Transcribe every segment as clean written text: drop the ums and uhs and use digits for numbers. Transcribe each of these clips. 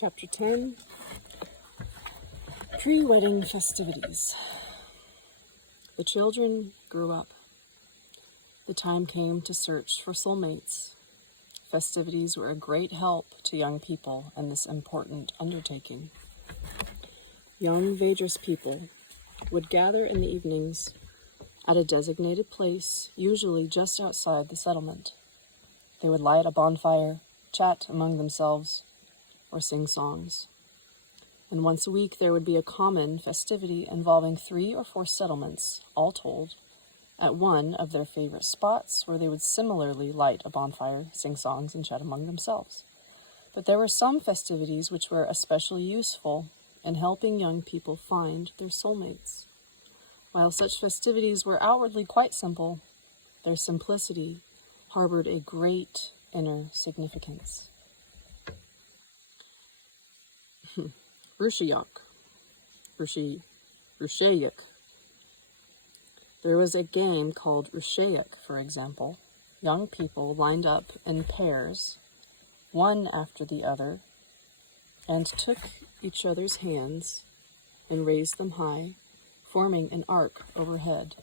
Chapter 10, Pre-Wedding Festivities. The children grew up. The time came to search for soulmates. Festivities were a great help to young people in this important undertaking. Young Vedras people would gather in the evenings at a designated place, usually just outside the settlement. They would light a bonfire, chat among themselves, or sing songs. And once a week there would be a common festivity involving 3 or 4 settlements, all told, at one of their favorite spots where they would similarly light a bonfire, sing songs, and chat among themselves. But there were some festivities which were especially useful in helping young people find their soulmates. While such festivities were outwardly quite simple, their simplicity harbored a great inner significance. Rushayak. There was a game called Rushayak, for example. Young people lined up in pairs, one after the other, and took each other's hands and raised them high, forming an arc overhead.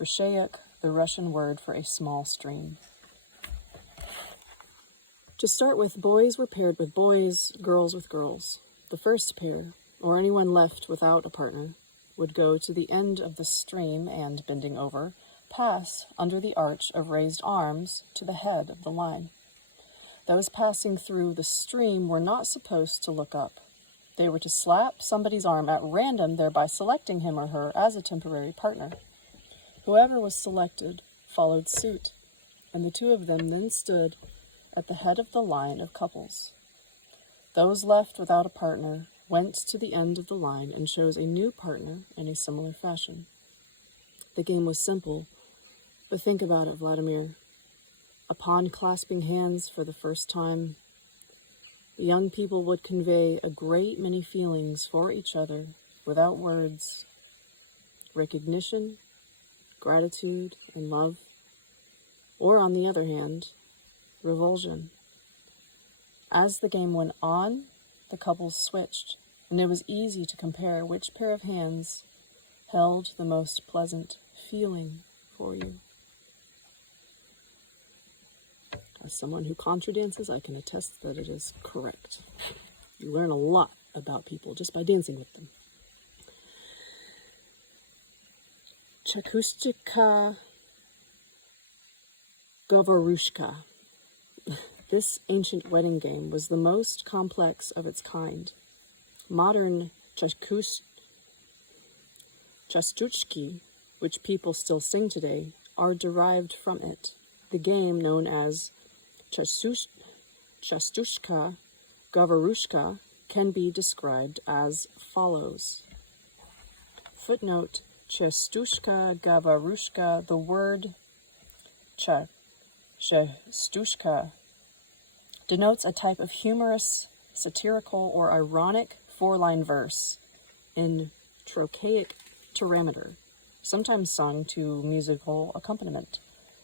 Rushayak, the Russian word for a small stream. To start with, boys were paired with boys, girls with girls. The first pair, or anyone left without a partner, would go to the end of the stream and, bending over, pass under the arch of raised arms to the head of the line. Those passing through the stream were not supposed to look up. They were to slap somebody's arm at random, thereby selecting him or her as a temporary partner. Whoever was selected followed suit, and the two of them then stood at the head of the line of couples. Those left without a partner went to the end of the line and chose a new partner in a similar fashion. The game was simple, but think about it, Vladimir. Upon clasping hands for the first time, the young people would convey a great many feelings for each other without words: recognition, gratitude, and love, or on the other hand, revulsion. As the game went on, the couples switched, and it was easy to compare which pair of hands held the most pleasant feeling for you. As someone who contra dances, I can attest that it is correct. You learn a lot about people just by dancing with them. Chakustika Govarushka. This ancient wedding game was the most complex of its kind. Modern chastuchki, which people still sing today, are derived from it. The game, known as chastushka Govarushka, can be described as follows. Footnote: Chastushka Govarushka, the word chastushka denotes a type of humorous, satirical, or ironic 4-line verse in trochaic tetrameter, sometimes sung to musical accompaniment.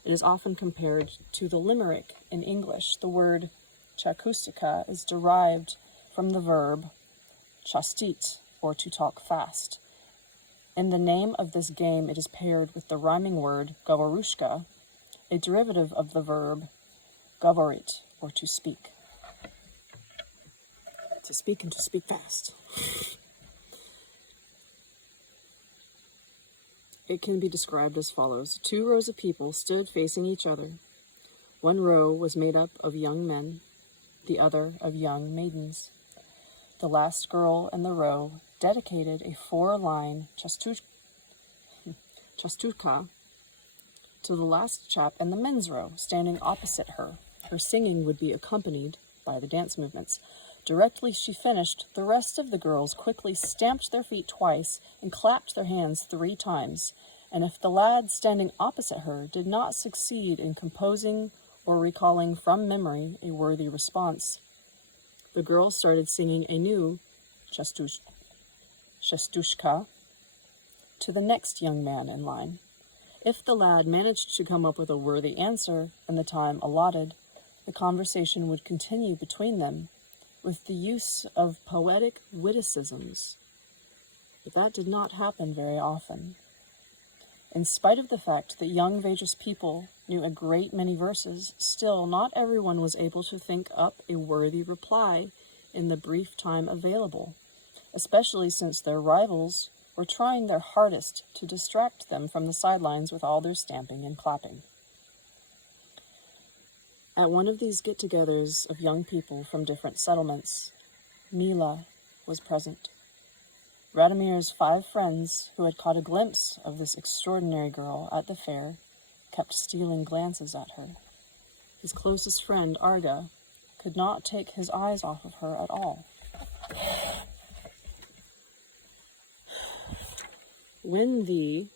It is often compared to the limerick in English. The word chakustika is derived from the verb chastit, or to talk fast. In the name of this game, it is paired with the rhyming word govarushka, a derivative of the verb govorit, or to speak. To speak and to speak fast. It can be described as follows. 2 rows of people stood facing each other. One row was made up of young men, the other of young maidens. The last girl in the row dedicated a 4-line chastuka to the last chap in the men's row, standing opposite her. Her singing would be accompanied by the dance movements. Directly she finished, the rest of the girls quickly stamped their feet twice and clapped their hands 3 times, and if the lad standing opposite her did not succeed in composing or recalling from memory a worthy response, the girls started singing a new chastushka to the next young man in line. If the lad managed to come up with a worthy answer in the time allotted, the conversation would continue between them, with the use of poetic witticisms, but that did not happen very often. In spite of the fact that young Vedas people knew a great many verses, still not everyone was able to think up a worthy reply in the brief time available, especially since their rivals were trying their hardest to distract them from the sidelines with all their stamping and clapping. At one of these get-togethers of young people from different settlements, Mila was present. Radomir's 5 friends, who had caught a glimpse of this extraordinary girl at the fair, kept stealing glances at her. His closest friend, Arga, could not take his eyes off of her at all. When the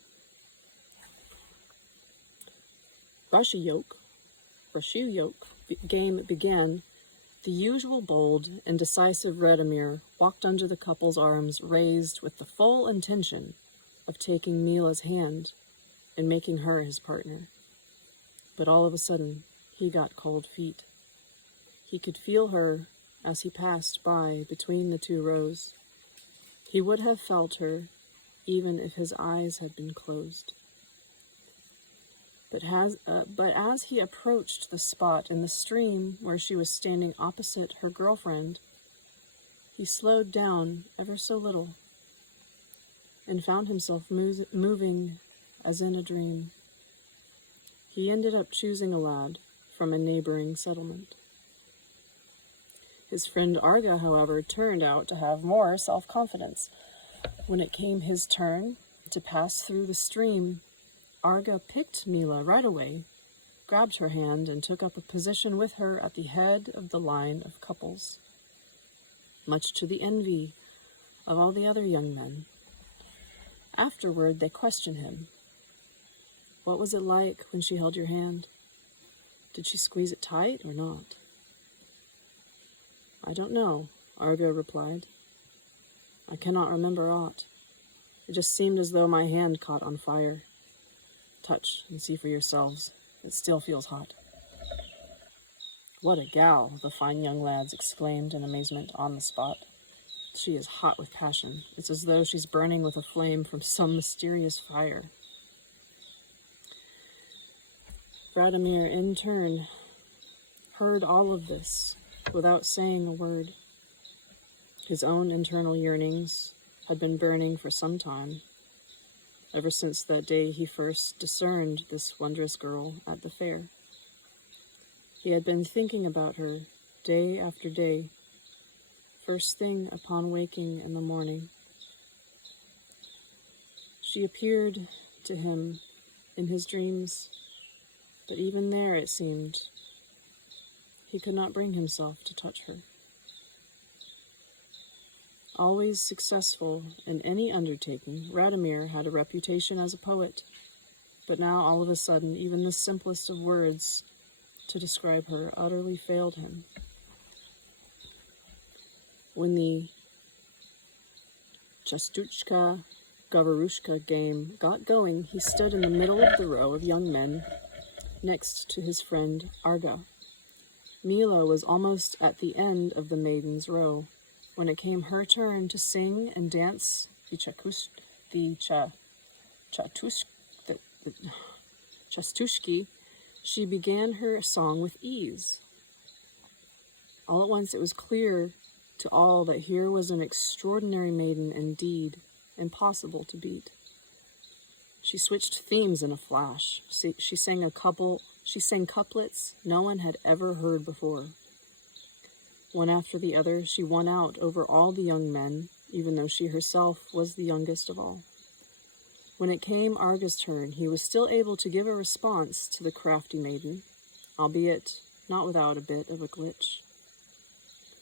Russian game began, the usual bold and decisive Radomir walked under the couple's arms, raised with the full intention of taking Mila's hand and making her his partner. But all of a sudden, he got cold feet. He could feel her as he passed by between the 2 rows. He would have felt her even if his eyes had been closed. But as he approached the spot in the stream where she was standing opposite her girlfriend, he slowed down ever so little and found himself moving as in a dream. He ended up choosing a lad from a neighboring settlement. His friend Arga, however, turned out to have more self-confidence. When it came his turn to pass through the stream, Arga picked Mila right away, grabbed her hand, and took up a position with her at the head of the line of couples, much to the envy of all the other young men. Afterward, they questioned him. What was it like when she held your hand? Did she squeeze it tight or not? I don't know, Arga replied. I cannot remember aught. It just seemed as though my hand caught on fire. Touch and see for yourselves. It still feels hot. What a gal, the fine young lads exclaimed in amazement on the spot. She is hot with passion. It's as though she's burning with a flame from some mysterious fire. Radomir, in turn, heard all of this without saying a word. His own internal yearnings had been burning for some time, ever since that day he first discerned this wondrous girl at the fair. He had been thinking about her day after day, first thing upon waking in the morning. She appeared to him in his dreams, but even there, it seemed, he could not bring himself to touch her. Always successful in any undertaking, Radomir had a reputation as a poet, but now all of a sudden, even the simplest of words to describe her utterly failed him. When the Chastuchka-Gavarushka game got going, he stood in the middle of the row of young men next to his friend Arga. Mila was almost at the end of the maidens' row when it came her turn to sing and dance the Chastushki. She began her song with ease. All at once it was clear to all that here was an extraordinary maiden indeed, impossible to beat. She switched themes in a flash. She sang couplets no one had ever heard before. One after the other, she won out over all the young men, even though she herself was the youngest of all. When it came Arga's turn, he was still able to give a response to the crafty maiden, albeit not without a bit of a glitch.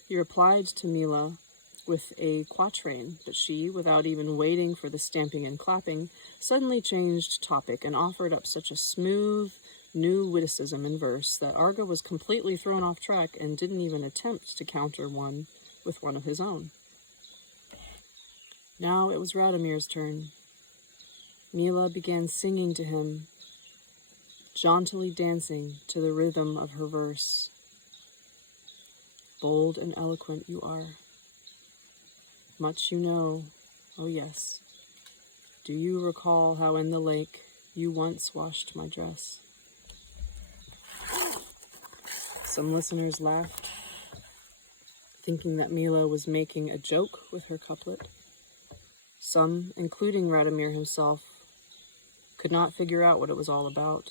He replied to Mila with a quatrain, but she, without even waiting for the stamping and clapping, suddenly changed topic and offered up such a smooth, new witticism in verse that Arga was completely thrown off track and didn't even attempt to counter one with one of his own. Now it was Radomir's turn. Mila began singing to him, jauntily dancing to the rhythm of her verse. bold and eloquent you are. Much you know, oh yes. Do you recall how in the lake you once washed my dress? Some listeners laughed, thinking that Mila was making a joke with her couplet. Some, including Radomir himself, could not figure out what it was all about,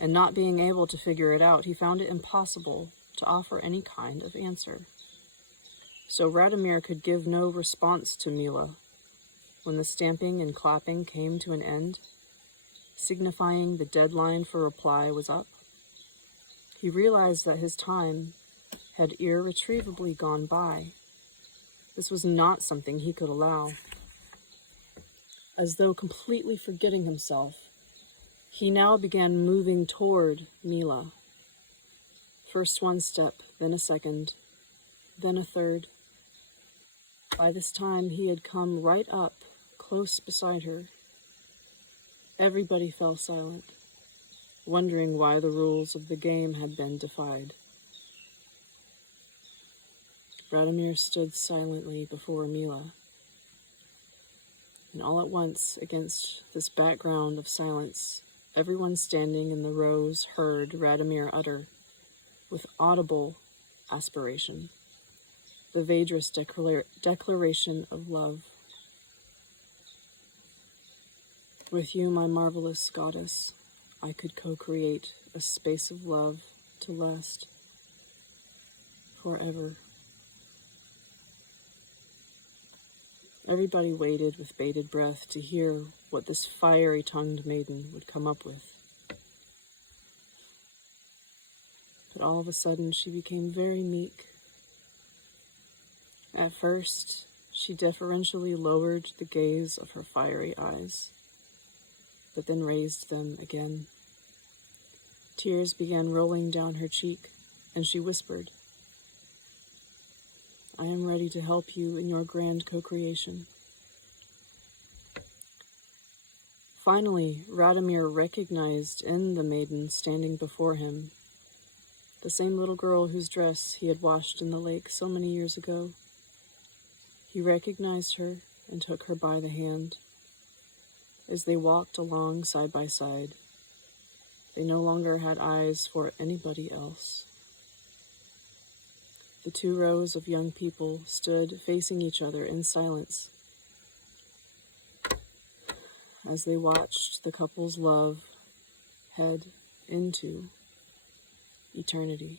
and not being able to figure it out, he found it impossible to offer any kind of answer. So Radomir could give no response to Mila when the stamping and clapping came to an end, signifying the deadline for reply was up. He realized that his time had irretrievably gone by. This was not something he could allow. As though completely forgetting himself, he now began moving toward Mila. First one step, then a second, then a third. By this time, he had come right up, close beside her. Everybody fell silent, wondering why the rules of the game had been defied. Radomir stood silently before Mila, and all at once, against this background of silence, everyone standing in the rows heard Radomir utter, with audible aspiration, the Vedra's declaration of love. With you, my marvelous goddess, I could co-create a space of love to last forever. Everybody waited with bated breath to hear what this fiery-tongued maiden would come up with. But all of a sudden, she became very meek. At first, she deferentially lowered the gaze of her fiery eyes, but then raised them again. Tears began rolling down her cheek, and she whispered, I am ready to help you in your grand co-creation. Finally, Radomir recognized in the maiden standing before him the same little girl whose dress he had washed in the lake so many years ago. He recognized her and took her by the hand. As they walked along side by side, they no longer had eyes for anybody else. The two rows of young people stood facing each other in silence as they watched the couple's love head into eternity.